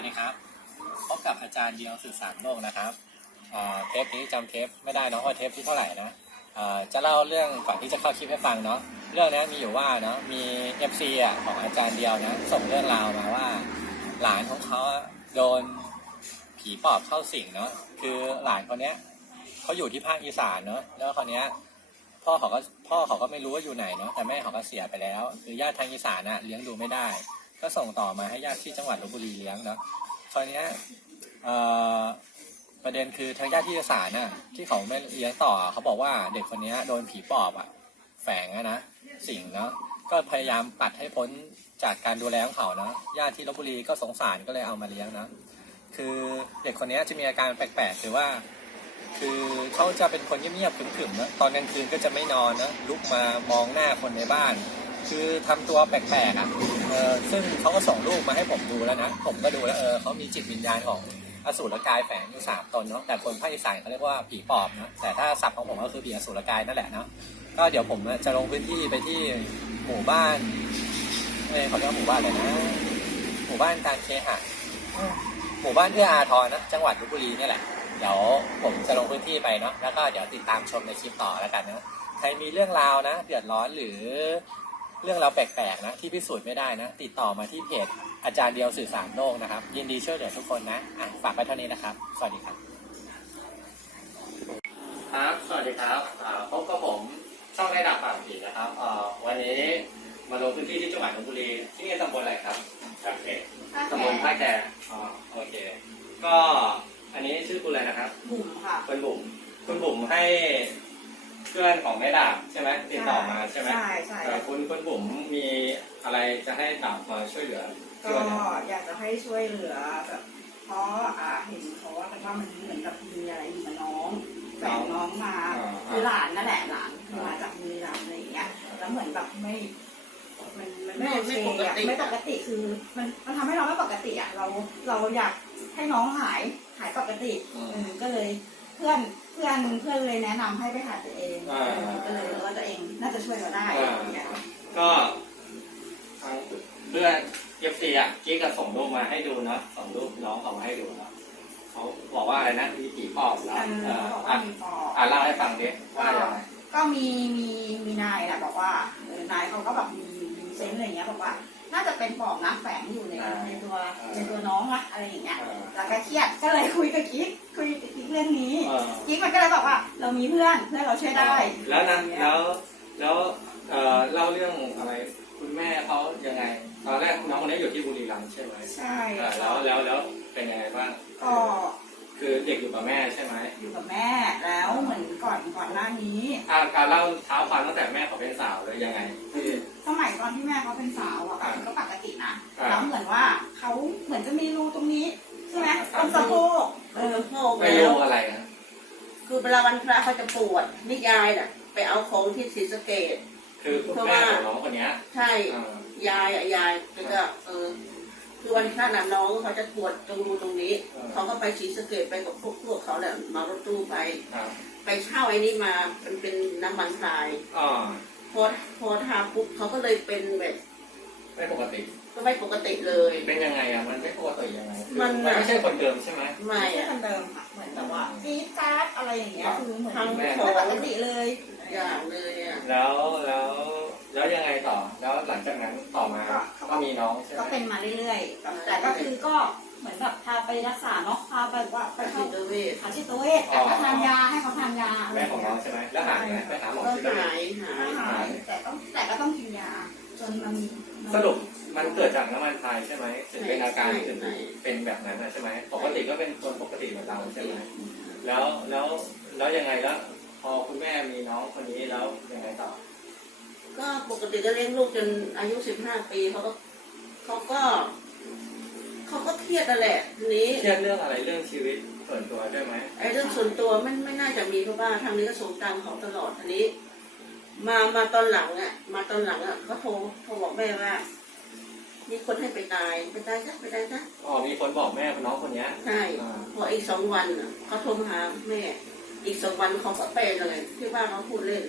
วัสดีครับพบกับอาจารย์เดียวสื่อสารโลกนะครับเทปนี้จำเทปไม่ได้เนาะว่าเทปที่เท่าไหร่นะจะเล่าเรื่องก่อนที่จะเข้าคลิปให้ฟังเนาะเรื่องนี้มีอยู่ว่าเนาะมี FC อะของอาจารย์เดียวนะส่งเรื่องราวมาว่า หลานของเขาโดนผีปอบเข้าสิงเนาะคือหลานคนเนี้ยเขาอยู่ที่ภาคอีสานเนาะแล้วคนเนี้ยพ่อเขาก็พ่อเขาก็ไม่รู้ว่าอยู่ไหนเนาะแต่แม่เขาก็เสียไปแล้ว คือญาติทางอีสานอะเลี้ยงดูไม่ได้ ก็ส่งต่อมาให้ญาติที่จังหวัดลบบุรีเลี้ยงเนาะคราวนี้ประเด็นคือทางญาติที่อีสานน่ะที่เขาไม่เลี้ยงต่อเขาบอกว่าเด็กคนนี้โดนผีปอบอะ แฝงอะนะสิงเนาะก็พยายามปัดให้พ้นจากการดูแลของเขาเนาะญาติที่ลบบุรีก็สงสารก็เลยเอามาเลี้ยงนะคือเด็กคนนี้จะมีอาการแปลกๆคือว่า คือเขาจะเป็นคนเงียบๆขรึมๆนะตอนกลางคืนก็จะไม่นอนนะลุกมามองหน้าคนในบ้าน คือทำตัวแปลกๆอะ เออซึ่งเขาก็ส่งรูปมาให้ผมดูแล้วนะ ผมก็ดูแล้วเออเขามีจิตวิญญาณของอสูรกายแฝงอยู่สามตนเนาะแต่คนภาคอีสานเขาเรียกว่าผีปอบนะแต่ถ้าศัพท์ของผมก็คือผีอสูรกายนั่นแหละเนาะก็เดี๋ยวผมจะลงพื้นที่ไปที่หมู่บ้านเอ้ยเขาเรียกว่าหมู่บ้านอะไรนะ หมู่บ้านการเคหะหมู่บ้านเอื้ออาทรนะจังหวัดลบบุรีนี่แหละเดี๋ยวผมจะลงพื้นที่ไปเนาะแล้วก็เดี๋ยวติดตามชมในคลิปต่อแล้วกันนะใครมีเรื่องราวนะ เดือดร้อนหรือ เรื่องราวแปลกๆนะที่พิสูจน์ไม่ได้นะ ติดต่อมาที่เพจอาจารย์เดียวสื่อสารโลกนะครับ ยินดีช่วยเหลือทุกคนนะอะฝากไปเท่านี้นะครับ สวัสดีครับ ครับ สวัสดีครับอ่าพบกับผมช่องได้ดับปากผีนะครับอ่าวันนี้มาลงพื้นที่ที่จังหวัดลบบุรีที่นี่ตำบลอะไรครับโอเคตำบลท่าแกอ๋อโอเค ก็อันนี้ชื่อคุณอะไรนะครับ บุ๋มค่ะ คุณบุ๋มคุณบุ๋มให้ เพื่อนของแม่ดาบใช่ไหมติดต่อมาใช่ไหมใช่ใช่เอ่อคุณคุณบุ๋มมีอะไรจะให้ดาบมาช่วยเหลือก็ช่วยนะอยากจะให้ช่วยเหลือแบบเพราะอ่าเห็นเขาว่ากันว่ามันเหมือนกับมีอะไรอยู่กับน้องแฝงน้องมาอ่าคือหลานนั่นแหละหลานคือมาจากมีหลานอะไรอย่างเงี้ย แล้วเหมือนแบบไม่ มันมันไม่โอเคอะไม่ปกติคือ มันมันทำให้เราไม่ปกติอะเราเราอยากให้น้องหายหายปกติอืมเออก็เลยเพื่อน เพื่อนเพื่อนเลยแนะนำให้ไปหาตัวเองอ่าเออก็เลยรู้ว่าตัวเองน่าจะช่วยเราได้อะไรอย่างเงี้ยก็ทางเพื่อนเอฟซีอะกิ๊กก็ส่งรูปมาให้ดูเนาะส่งรูปน้องเขามาให้ดูเนาะเขาบอกว่าอะไรนะมีผีปอบแล้วเอเอออเขาบอกอะว่ามีปอบ อะเล่าให้ฟังดิว่าอย่างไรก็มีมีมีนายแหละบอกว่าเออนายเขาก็แบบมีมีเซนส์อะไรอย่างเงี้ยบอกว่า น่าจะเป็นปอบนะแฝงอยู่ในในตัวในตัวน้องละอะไรอย่างเงี้ยเออแล้วก็เครียดก็เลยคุยกับกิ๊กคุยกับกิ๊กเรื่องนี้เออกิ๊กมันก็เลยบอกว่า เรามีเพื่อนเพื่อนเราช่วยได้ แล้วนะอย่างเงี้ยแล้วแล้วเอ่อเล่าเรื่องอะไรคุณแม่เขายังไง ตอนแรกน้องคนนี้อยู่ที่บุรีรัมย์ใช่ไหมใช่เออแล้วแล้วแล้วเป็นยังไงบ้างก็ คือเด็กอยู่กับแม่ใช่ไหมอยู่กับแม่แล้วเหมือนก่อนก่อนหน้านี้อ่าการเล่าเท้าความตั้งแต่แม่เขาเป็นสาวเลยยังไงที่ สมัยตอนที่แม่เขาเป็นสาวอะอ่าก็ปกตินะอ่า แล้วเหมือนว่าเขาเหมือนจะมีรูตรงนี้ใช่ไหมอ่าตรงสะโพกเออโงไม่แล้วรู้อะไรนะคือเวลาวันพระเขาจะปวดนิยายน่ะ ไปเอาของที่ศรีสะเกดคือคุณแม่ของน้องคนเนี้ยใช่ อ่ายายอะยายก็จะเออ คือวันพระน่ะน้องเขาจะปวดตรงรูตรงนี้ เขาก็ไปศรีสะเกดไปกับพวกพวกเขาแหละมารถตู้ไป ครับไปเช่าไอ้นี่มาเป็นเป็นน้ำมันพรายอ๋อพอพอทาปุ๊บเขาก็เลยเป็นแบบไม่ปกติ ก็ไม่ปกติเลย เป็นยังไงอะ มันไม่ปกติยังไงคือมันมันไม่ใช่คนเดิมใช่ไหมไม่ไม่ใช่อะ คนเดิมค่ะเหมือนแบบว่าจี๊ดจ๊าดอะไรอย่างเงี้ยคือเหมือนทั้งไม่ของปกติเลย อย่างเลยอะแล้วแล้ว แล้วยังไงต่อ แล้วหลังจากนั้นต่อมาก็มีน้องใช่ไหมก็เป็นมาเรื่อยๆแบบแต่ก็คือก็เหมือนแบบพาไปรักษาเนาะพาไปว่าไปไปเข้าจิตเวชหาจิตเวชแต่ก็ทานยาให้เขาทานยาอะไรแม่ย่าของเยน้องใช่ไหมแล้วหายไหมไปหาหมอก็ที่ไหนหายหาก็ยหายแต่ต้องแต่ก็ต้องกินยา จนมันสรุปมันเกิดจากน้ำมันพรายใช่ไหมถึงเป็นอาการถึงเป็นแบบนั้นนะใช่ไหมปกติก็เป็นคนปกติเหมือนเราใช่ไหมแล้วแล้วแล้วยังไงแล้วพอคุณแม่มีน้องคนนี้แล้วยังไงต่อ ก็ปกติก็เลี้ยงลูกจนอายุสิบห้าปีเขาก็เขาก็เขาก็เครียดนั่นแหละทีนี้เครียดเรื่องอะไรเรื่องชีวิตส่วนตัวด้วยไหมไอ้เรื่องส่วนตัวมันไม่น่าจะมีเพราะว่าทางนี้ก็ส่งตังค์เขาตลอดทีนี้ มามาตอนหลังอะ มาตอนหลังอะเขาโทรโทรบอกแม่ว่ามีคนให้ไปตายไปตายซะไปตายซะอ๋อมีคนบอกแม่น้องคนเนี้ยใช่อ่าพออีกสองวันอะเขาโทรมาหาแม่ อีกสองวันเขาก็เป็นเลยที่ว่าเขาพูดเล่น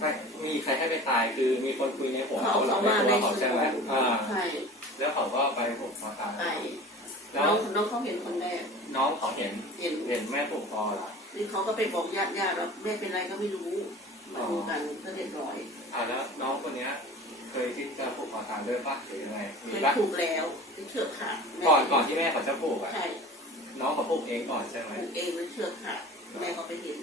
ไม่มีใครให้ไปตายคือมีคนคุยในหัวเขาเขาหรือเขาในว่าตัวในเขาสใช่มไหมองอ่าใช่แล้วเขาก็ไปผมมาตายไปแล้น้วองน้องเขาเห็นคนแรกน้องเขาเห็นเห็นเห็นแม่ผูกคอเหรอนี่เขาก็ไปบอกญาติญาติว่าแม่เป็นไรก็ไม่รู้มาดูกันก็เรียบร้อยอ่าแล้วน้องคนเนี้ยเคยที่จะผูกคอตายด้วยปะหรือยังไงมีเคยปะถูกแล้วที่เชือกขาดแม่ก่อนก่อนที่แม่เขาจะผูกอะใช่น้องเขาผูกเองก่อนใช่ไหมถูกเองแล้วเชือกขาดแม่ก็ไปเห็น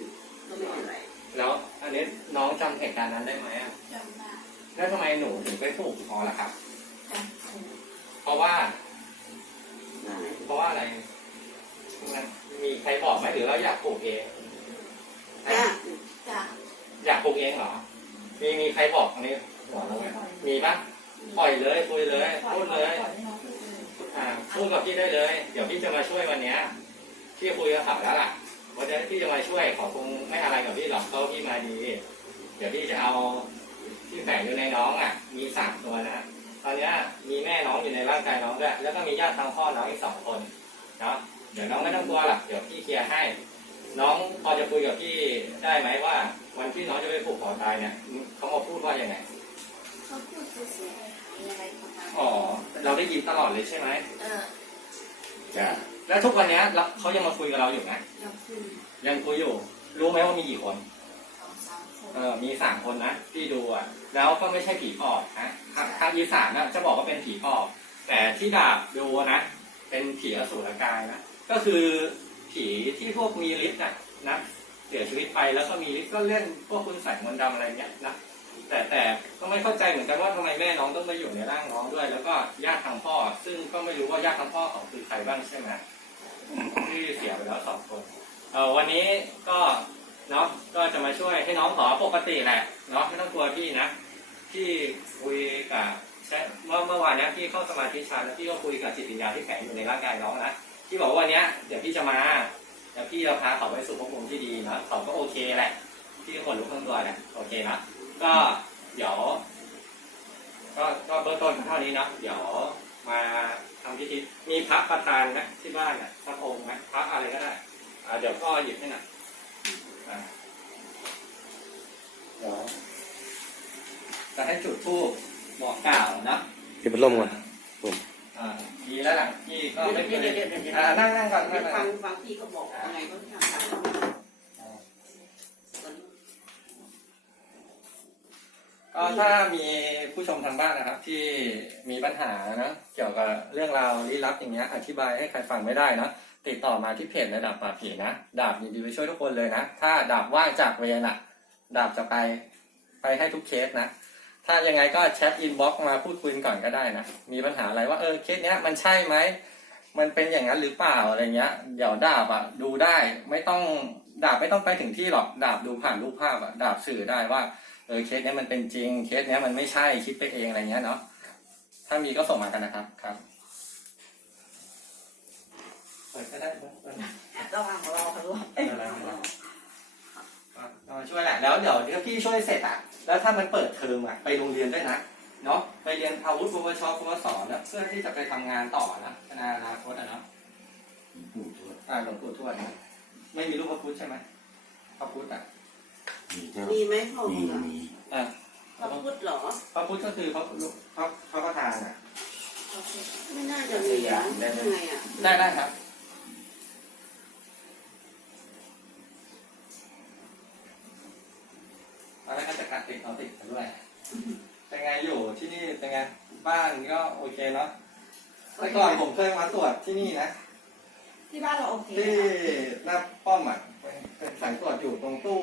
ก็ไม่เป็นไร แล้วอันนี้น้องจำเหตุการณ์นั้นได้ไหมอะจำได้แล้วทำไมหนูถึงไปผูกคอล่ะครับจ้ะเพราะว่านั่นแหละเพราะว่าอะไรมันมีใครบอกไหมหรือเราอยากผูกเองจ้าจ้ะอยากปลูกเองเหรอ มีมีใครบอกอันนี้หัวเราไหมมีปะปล่อยเลยคุยเลยพูดเลยปล่อยให้น้องพูดเลย อ่าพูดกับพี่ได้เลย เดี๋ยวพี่จะมาช่วยวันเนี้ยพี่คุยกับเขาแล้วล่ะ วันนี้พี่จะมาช่วยเขาคงไม่อะไรกับพี่หรอกเพราะพี่มาดี เดี๋ยวพี่จะเอาที่แฝงอยู่ในน้องอะ มีสามตัวนะตอนเนี้ยมีแม่น้องอยู่ในร่างกายน้องด้วยแล้วก็มีญาติทางพ่อน้องอีกสองคนเนาะเดี๋ยวน้องไม่ต้องกลัวหรอกเดี๋ยวพี่เคลียร์ให้ น้องพอจะคุยกับพี่ได้ไหมว่า วันที่น้องจะไปผูกคอตายเนี่ยเขามาพูดว่ายังไงเขาพูดเสียหายอะไรประมาณอ๋อเราได้ยินตลอดเลยใช่ไหมเออ จ้ะแล้วทุกวันเนี้ยเราเขายังมาคุยกับเราอยู่ไหมยังคุยยังคุยอยู่ รู้ไหมว่ามีกี่คน สองสามคนเออมีสามคนนะที่ดูอะแล้วก็ไม่ใช่ผีปอบนะทางทางอีสานนะจะบอกว่าเป็นผีปอบ แต่ที่ดาบดูนะ เป็นผีอสูรกายนะก็คือผีที่พวกมีฤทธิ์น่ะนะเสียชีวิตไปแล้วก็มีฤทธิ์ก็เล่นพวกคุณใส่มนต์ดำอะไรเงี้ยนะ แต่แต่ก็ไม่เข้าใจเหมือนกันว่าทำไมแม่น้องต้องมาอยู่ในร่างน้องด้วย แล้วก็ญาติทางพ่อ ซึ่งก็ไม่รู้ว่าญาติทางพ่อเขาคือใครบ้างใช่ไหมที่เสียไปแล้วสองคนเออวันนี้ก็เนาะก็จะมาช่วยให้น้องขอปกติแหละเนาะไม่ต้องกลัวพี่นะพี่คุยกับเมื่อเมื่อวานนี้พี่เข้าสมาธิฌานแล้วพี่ก็คุยกับจิตวิญญาณที่แฝงอยู่ในร่างกายน้องนะพี่บอกว่าวันนี้เดี๋ยวพี่จะมาเดี๋ยวพี่จะพาเขาไปสู่ภพภูมิที่ดีนะเขาก็โอเคแหละพี่ก็คนรู้ข้งตัวแหละโอเคนะ ก็เดี๋ยวก็ก็เบื้องต้นเท่านี้เนาะเดี๋ยวมาทำพิธีมีพระประธานนะที่บ้านนะพระองค์นะพระอะไรก็ได้อ่าเดี๋ยวพ่อหยิบให้หน่อยอ่าเดี๋ยวจะให้จุดธูปบอกกล่าวนะปิดพัดลมก่อนผมอ่าดีแล้วหลังพี่ก็ไม่เคเดี๋ยยวเดี๋ยวเดี๋ยวเดี๋ยวอ่านั่งนั่งก่อนนั่เดี๋ยงวก่ฟัอนงฟังพี่เขาบอกยังไงก็ทำตาม ก็ถ้ามีผู้ชมทางบ้านนะครับ ที่มีปัญหานะเกี่ยวกับเรื่องราวลี้ลับอย่างเงี้ยอธิบายให้ใครฟังไม่ได้นะติดต่อมาที่เพจระดับป่าบผีนะดาบยินดีไปช่วยทุกคนเลยนะ ถ้าดาบว่างจากเวรอะดาบจะไปไปให้ทุกเคสนะ ถ้ายังไงก็แชทอินบ็อกมาพูดคุยก่อนก็ได้นะ มีปัญหาอะไรว่าเออเคสเนี้ยมันใช่ไหมมันเป็นอย่างนั้นหรือเปล่าอะไรเงี้ยเดี๋ยวดาบอะดูได้ไม่ต้องดาบไม่ต้องไปถึงที่หรอกดาบดูผ่านรูปภาพอะดาบสื่อได้ว่า เออเคสเนี้ยมันเป็นจริงเคสเนี้ยมันไม่ใช่คิดไปเองอะไรเงี้ยเนาะถ้ามีก็ส่งมากันนะครับครับเปิดก็ได้เปิดเปิดระหว่างรอค่ะลูกเอามาช่วยแหละแล้วเดี๋ยวเดี๋ยวพี่ช่วยเสร็จอะแล้วถ้ามันเปิดเทอมอะไปโรงเรียนด้วยนะเนาะไปเรียนอาวุธปวชปวสนะเพื่อที่จะไปทำงานต่อนะในอนาคตอะเนาะอ่าหลวงปู่ทวดนะไม่มีรูปพระพุทธใช่ไหมพระพุทธอะ มีไหมพ่อมึงอะอะพระพุทธเหรอพระพุทธก็คือพระพระพระประธานอะ ไม่น่าจะมีอะยังไงอะได้ได้ครับตอนแรกก็จะกัดติดเอาติดกันด้วยเป็นไงอยู่ที่นี่เป็นไงบ้านก็โอเคเนาะแต่ก่อนผมเคยมาตรวจที่นี่นะที่บ้านเราโอเคที่ค่ะหน้าป้อมอะเป็นเป็น สายตรวจอยู่ตรงตู้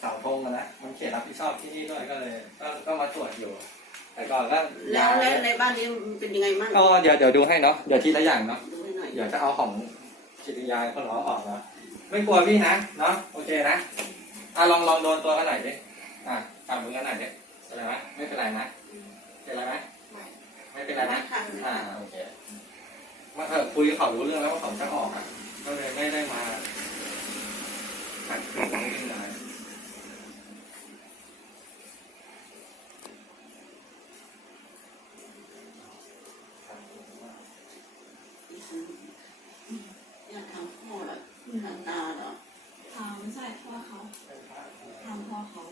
เสาธงอะนะ มันเขตรับผิดชอบที่นี่ด้วยก็เลยก็ก็มาตรวจอยู่ แต่ก่อนก็แล้วย้ายแล้วในบ้านนี้มันเป็นยังไงมั่งก็เดี๋ยวเดี๋ยวดูให้เนาะเดี๋ยวทีละอย่างเนาะดูให้หน่อยเดี๋ยวจะเอาของจิตวิญญาณคนร้องออกนะไม่กลัวพี่นะเนาะโอเคนะอะลองลองโดนตัวกันหน่อยดิอะจับมือกันหน่อยดิเป็นไรไหมไม่เป็นไรนะเป็นไรไหมไม่เป็นไรนะค่ะอ่าโอเคมาเออคุยกับเขารู้เรื่องแล้วว่าเขาจะออกอะก็เลยไม่ได้มา อยากทำพ่อเหรอทำตาเหรอทำไม่ใช่เพราะว่าเขาทำพราะเขา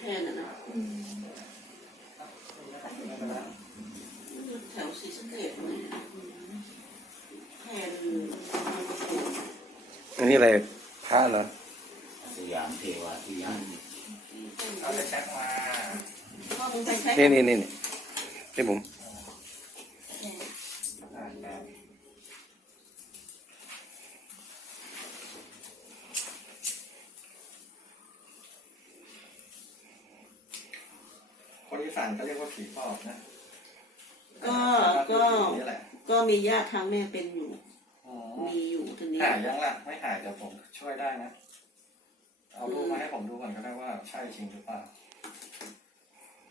แค่นั้นนะอืมแถวศรีสะเกษเนี่ยอันนี้อะไร พระเหรอสยามเทวาที่ยานเอาไปแช็คมาพ่อมึงไปใช้นี่นี่นี่นี่นี่ผมอ่าแล้วคนอีสานก็เรียกว่าผีปอบนะก็ก็นี่แหละ ก็มีญาติทางแม่เป็นอยู่อ๋อมีอยู่ทีนี้ หายยังล่ะ ไม่หายเดี๋ยวผมช่วยได้นะ เอารูปมาให้ผมดูก่อนก็ได้ว่า ใช่จริงหรือเปล่า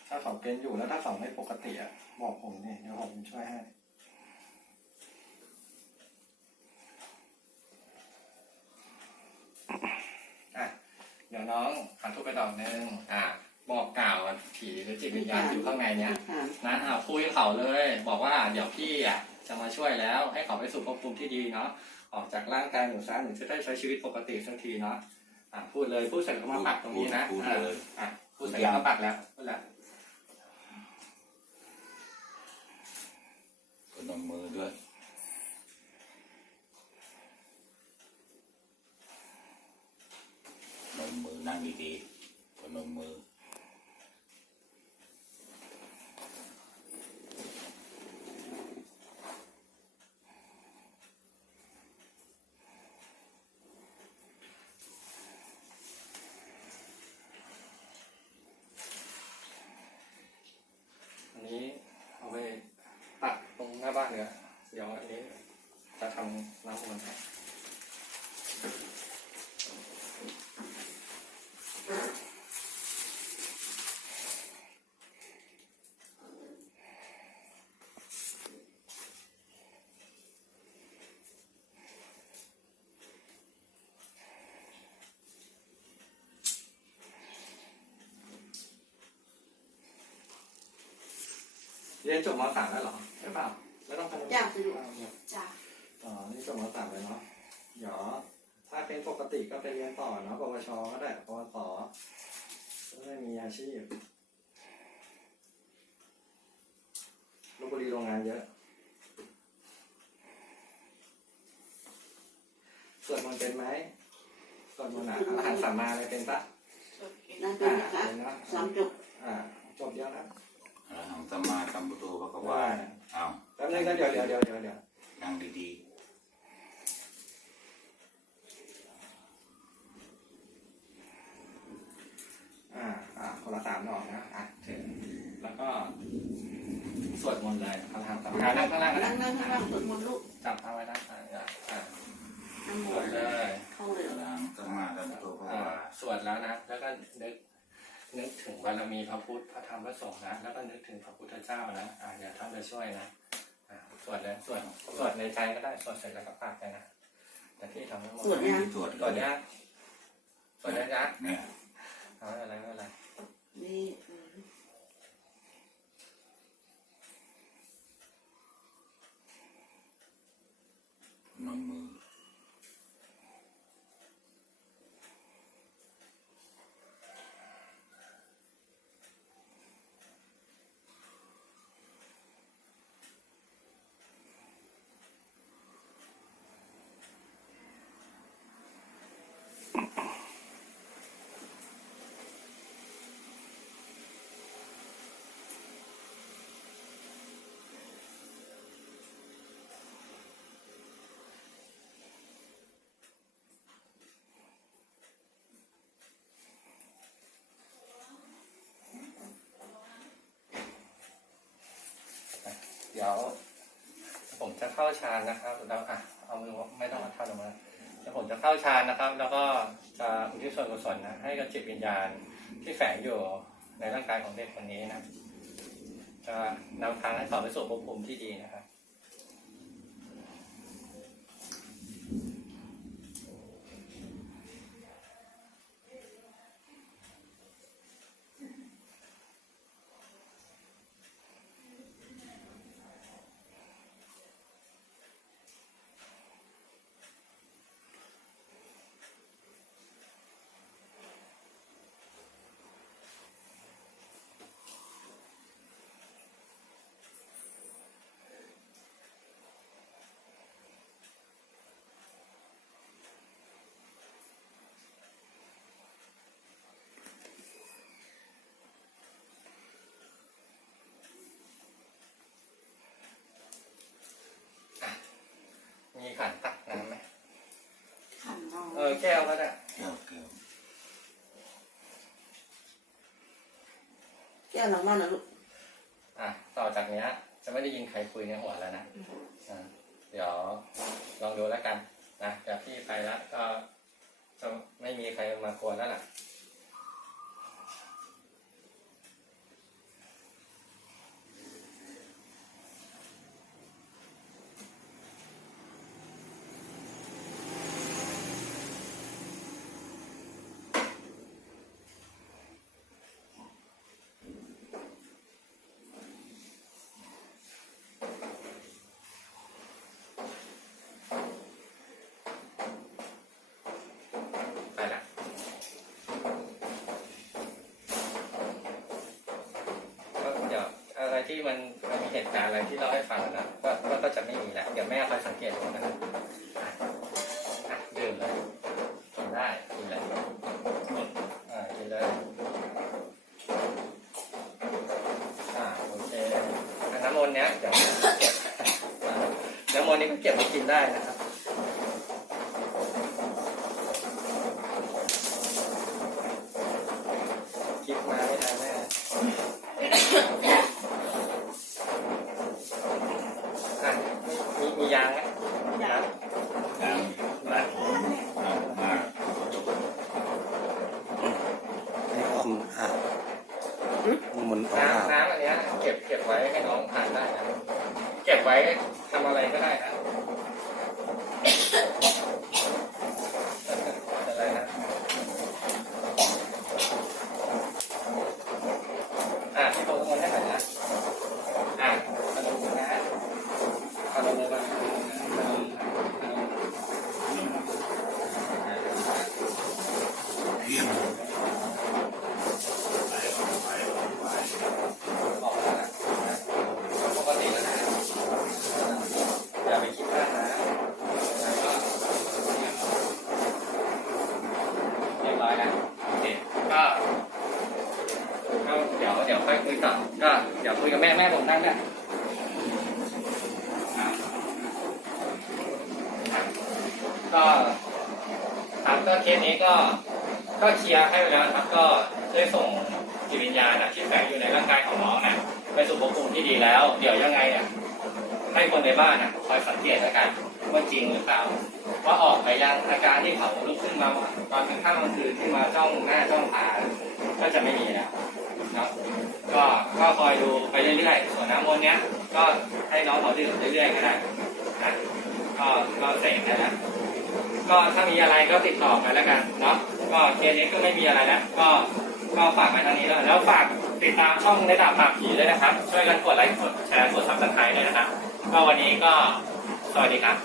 ถ้าเขาเป็นอยู่แล้วถ้าเขาไม่ปกติอะบอกผมนี่เดี๋ยวผมช่วยให้อะเดี๋ยวน้องหันทุกไปดอกหนึ่งอะบอกกล่าวว่าผีหรือจิตวิญญาณอยู่ข้างในเนี้ยค่ะนะอ่าคุยกับเขาเลย บอกว่าเดี๋ยวพี่อะจะมาช่วยแล้ว ให้เขาไปสู่ภพภูมิที่ดีเนาะ ออกจากร่างกายหนูซะหนูจะได้ใช้ชีวิตปกติสักทีเนาะอะพูดเลยพูดเสร็จก็มาปักตรงนี้นะพูดอะเลยอะพูดเสร็จแล้วก็ปักแล้วพูดแล้วพนมมือด้วยพนมมือนั่งดีๆพนมมืออันนี้เอาไปปักตรงหน้าบ้านเนี่ยเดี๋ยวอันนี้จะทำน้ำมันต์ให้เรียนจบมสา มสามเลยเนาะเดี๋ยวถ้าเป็นปกติก็ไปเรียนต่อเนาะปวชก็ได้ปวสก็ได้มีอาชีพลบบุรีโรงงานเยอะสวดมนต์เป็นไหมสวดมนต์อะอรหันต์สัมมาอะไรเป็นปะนั่นเป็นนะคะเป็นเนาะสามจบอ่าจบเดียวนะอรหังสัมมาสัมพุทโธพระกวาอ้าวแป๊บนึงก็เดี๋ยวเดี๋ยวเดี๋ยวเดี๋ยวเดี๋ยวนั่งดี อ่าอ่าคนละสามดอกนะอะถึงแล้วก็สวดมนต์เลยคาถาสัมมานั่งข้างล่างก็ได้นั่งนั่งข้างล่างสวดมนต์ลูกจับเอาไว้ด้านข้างอะอะนั่งสหมวดดเลยเข้าเลยๆอรหังสัมมาสัมพุทโธพระกอ่าวาสวดแล้วนะแล้วก็นึกนึกถึงบารมีพระพุทธพระธรรมพระสงฆ์นะแล้วก็นึกถึงพระพุทธเจ้านะอ่าเดี๋ยวท่านจะช่วยนะอ่าสวดเลยสวดสวดในใจก็ได้สวดเสร็จแล้วก็ปากไปนะแต่ที่ทำไม่หมดสวดยังสวดสวดเลยยังสวดยังยังเนี่ย เอาไม่เป็นไรไม่เป็นไรนี่อืมพนมมือ ดี๋ยวผมจะเข้าฌานนะครับแล้วอะเอามือไม่ต้องเอาเท้าลงมาเดี๋ยวผมจะเข้าฌานนะครับ แล้วก็จะอุทิศส่วนกุศลนะให้กับจิตวิญญาณที่แฝงอยู่ในร่างกายของเด็กคนนี้นะจะนำทางให้ต่อไปสู่ภพภูมิที่ดีนะครับ ก้วหลังบ้านนะลูกอะต่อจากเนี้ย จะไม่ได้ยินใครคุยในหัวแล้วนะอะเดี๋ยวลองดูแล้วกันนะเดี๋ยวพี่ไปแล้วก็จะไม่มีใครมากวนแล้วล่ะ ไปละก็เดี๋ยวอะไร ที่มันมันมีเหตุการณ์อะไรที่เล่าให้ฟังนะก็ก็ก็จะไม่มีแล้วเดี๋ยวแม่คอยสังเกตดูนะครับอะอะดื่มเลยกินได้กินเลยอ่ากินเลยอ่าโอเคอันน้ำมนต์เนี้ยเดี๋ยวอ่าน้ำมนต์นี้ก็เก็บมากินได้นะครับ คลิปมาไม่ทันแน่อะมีมียางไหม ยาง น้ำ มา น้ำมากจบ ให้อมอะ มันน้ำน้ำอันเนี้ยเก็บเก็บไว้ให้น้องทานได้นะเก็บไว้ทำอะไรก็ได้นะอะไรนะอะพี่โตคนให้หน่อยนะ อะพนมมือนะพนมมือมาพนมพนม บอกแล้วนะปกติแล้วนะอย่าไปคิดมากนะแล้วก็เรียบร้อยนะโอเคก็ก็เดี๋ยวเดี๋ยวค่อยคุยต่อก็เดี๋ยวคุยกับแม่แม่ผมนั่งเนี่ยอะก็ครับก็เคสนี้ก็ ก็เคลียร์ให้ไปแล้วนะครับ ก็ได้ส่งจิตวิญญาณนะที่แฝงอยู่ในร่างกายของน้องนะไปสู่ภพภูมิที่ดีแล้ว เดี๋ยวยังไงเนี่ยให้คนในบ้านนะคอยสังเกตแล้วกันว่าจริงหรือเปล่าว่าออกไปยังอาการที่เขาลุกขึ้นมาตอนกลางค่ำกลางคืนที่มาจ้องหน้าจ้องตาก็จะไม่มีแล้วนะก็ก็คอยดูไปเรื่อยๆส่วนน้ำมนต์เนี้ยก็ให้น้องเขาดื่มเรื่อยๆก็ได้นะก็ก็เสกนะก็ถ้ามีอะไรก็ติดต่อมาแล้วกันเนาะ ก็เคสนี้ก็ไม่มีอะไรแล้วก็ก็ฝากไว้ทางนี้แล้วแล้วฝากติดตามช่องในดาบปาบผีด้วยนะครับ ช่วยกันกดไลค์กดแชร์กดซับสไครต์ด้วยนะครับก็วันนี้ก็สวัสดีครับ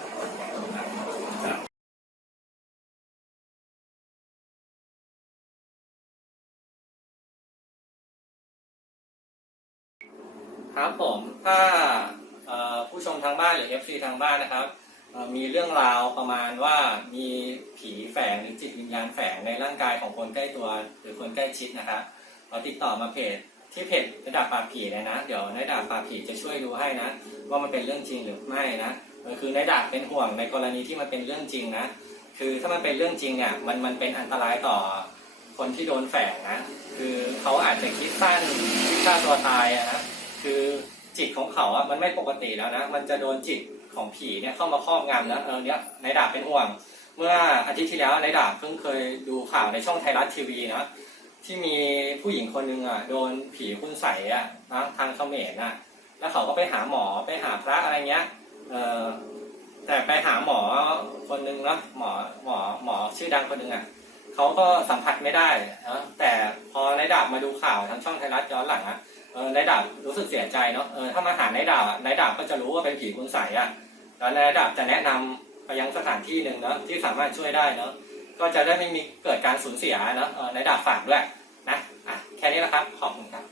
ครับผมถ้าผู้ชมทางบ้านหรือ FC ทางบ้านนะครับ มีเรื่องราวประมาณว่ามีผีแฝงหรือจิตวิญญาณแฝงในร่างกายของคนใกล้ตัวหรือคนใกล้ชิดนะครับเราติดต่อมาเพจที่เพจระดับปราบผีเลยนะ เดี๋ยวในดาบปราบผีจะช่วยดูให้นะ ว่ามันเป็นเรื่องจริงหรือไม่นะคือในดาบเป็นห่วงในกรณีที่มันเป็นเรื่องจริงนะ คือถ้ามันเป็นเรื่องจริงอะมันมันเป็นอันตรายต่อคนที่โดนแฝงนะคือเขาอาจจะคิดสั้นฆ่าตัวตายอะนะคือจิตของเขาอะมันไม่ปกติแล้วนะ มันจะโดนจิต ของผีเนี่ยเข้ามาครอบงำนะเออเนี่ยนายดาบเป็นห่วง เมื่ออาทิตย์ที่แล้วนายดาบเพิ่งเคยดูข่าวในช่องไทยรัฐทีวีนะที่มีผู้หญิงคนหนึ่งอะโดนผีคุณใสยอะนะทางเขมรอะแล้วเขาก็ไปหาหมอไปหาพระอะไรเงี้ยเออแต่ไปหาหมอคนหนึ่งนะหมอหมอหมอชื่อดังคนหนึ่งอะเขาก็สัมผัสไม่ได้นะแต่พอนายดาบมาดูข่าวทางช่องไทยรัฐย้อนหลังอะเออนายดาบรู้สึกเสียใจเนาะเออถ้ามาหานายดาบนายดาบก็จะรู้ว่าเป็นผีคุณใสยอะ แล้วนายดาบจะแนะนำไปยังสถานที่หนึ่งเนาะที่สามารถช่วยได้เนาะก็จะได้ไม่มีเกิดการสูญเสียเนาะในดาบฝากด้วยนะอะแค่นี้นะครับขอบคุณครับ